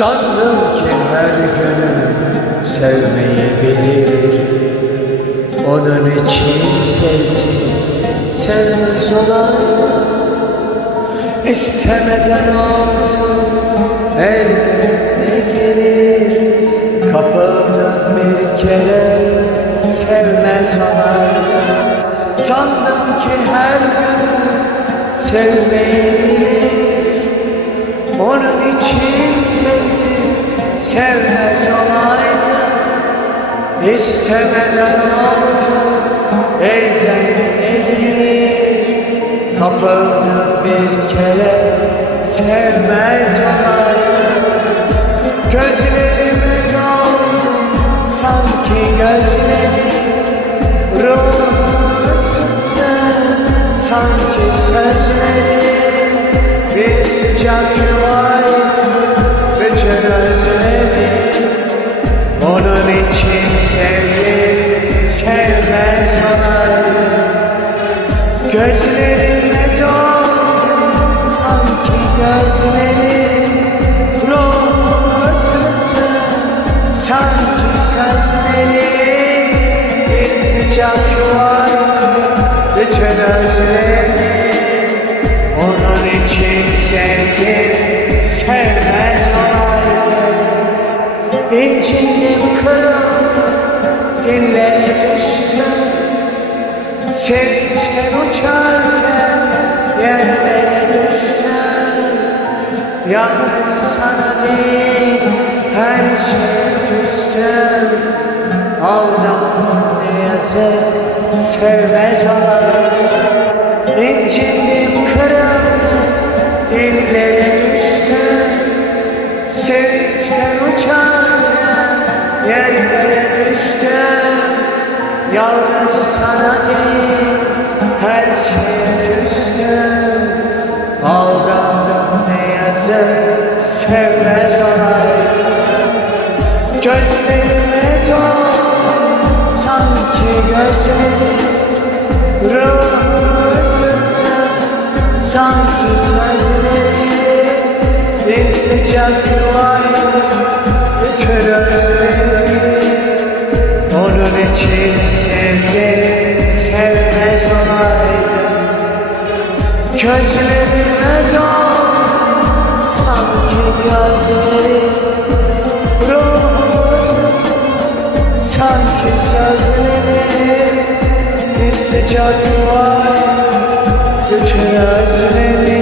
Sandım ki her gönül sevmeyi bilir. Onun için sevdim, sevmez olaydım. İstemeden oldu, elden ne gelir? Kapıldım bir kere, sevmez olaydım. Sandım ki her gönül sevmeyi bilir. Onun için sevdim, sevmez olaydım. İstemeden oldu, elden ne gelir? Kapıldım bir kere, sevmez olaydım. Gözlerime doldu, sanki gözlerim ruhumu ısıttı, sanki sözlerim bir sıcak yuvaydı, bütün özledim. Onun için sevdim, sevmez olaydım. Gözlerime doldu, sanki gözlerim ruhumu ısıttı, sanki sözlerim bir sıcak yuvaydı, bütün özledim. Onun için sevdim, sevmez olaydım. İncindim, kırıldım, dillere düştüm. Sevinçten uçarken yerlere düştüm. Yalnız sana değil, her şeye küstüm. Aldandım ne yazık, sevmez olaydım. İncindim, kırıldım, dillere düştüm. Sevinçten uçarken yerlere düştüm. Yalnız sana değil, her şeye küstüm. Aldandım ne yazık, sevmez olaydım. Gözlerime doldu, sanki gözlerim ruhumu ısıttı, sanki sözleri bir sıcak yuvaydı, bütün özledim. Onun için sevdim, sevmez olaydım. Gözlerime doldu, sanki gözlerim ruhumu ısıttı, sanki sözleri bir sıcak yuvaydı, bütün özledim.